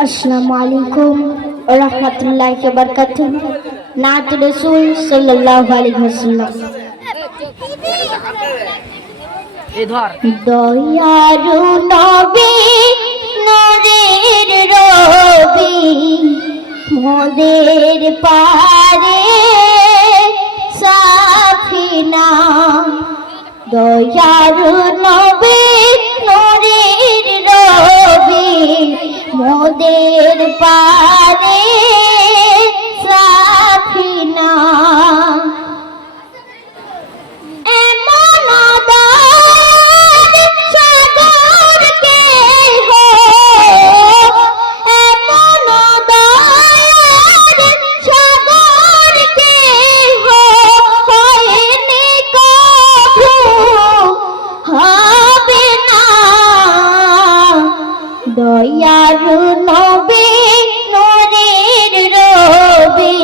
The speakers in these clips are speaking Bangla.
अस्सलामु अलैकुम व रहमतुल्लाहि व बरकातुहू। नात रसूल सल्लल्लाहु अलैहि वसल्लम। दयालु नबी नूरेर रबी मोদের পারে সাফিনা। দয়ালু নবী নূরের রবি মোদের পারে সাফিনা। এমন দয়ার সাগর কে হো, এমন দয়ার সাগর কে হো, হয়নি কভু হবে না। দয়ালু নবী নূরের রবি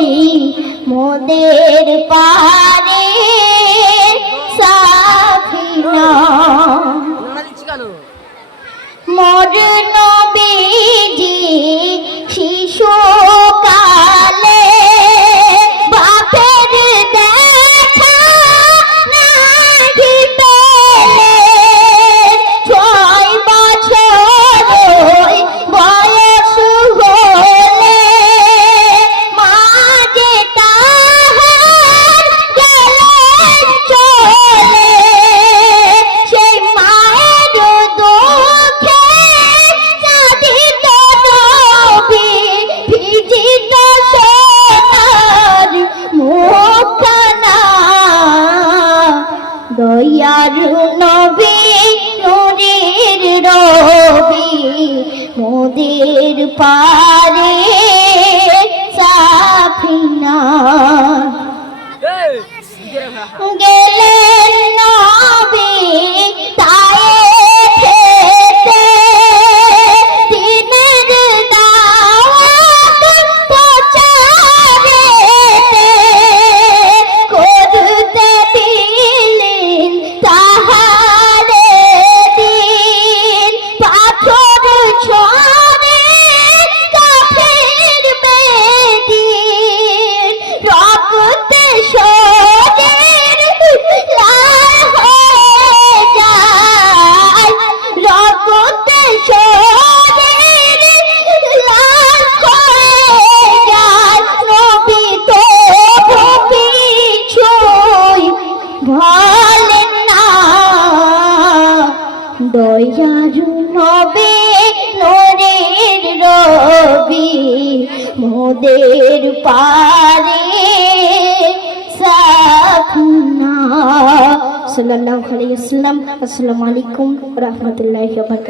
মোদের পারে সাফিনা। মোর নবীজি শিশুকালে বাপের দেখা নাহি পেলেন। 6 বছর বয়স হলে মা যে তাহার গেলেন চলে। সেই মায়ের দুঃখে কাঁদিত নবী, ভিজিত সোনার মুখখানা। দয়ালু নবী নূরের রবি মোদের পারে সাফিনা। গেলেন নবী তায়েফেতে, দ্বীনের দাওয়াত প্রচারেতে। করতে দিলেন তাহারে দিন, পাথর ছোঁড়ে কাফের বেদিন। রক্তে শরীর লাল হয়ে যায়, রক্তে শরীর লাল হয়ে যায়। নবী তবু কিছুই বলেন না। দয়ালু নবী নূরের রবি মোদের পারে সাফিনা। সাল্লাল্লাহু আলাইহি ওয়াসাল্লাম। আসসালামু আলাইকুম ওয়া রাহমাতুল্লাহি ওয়া বারাকাতুহু।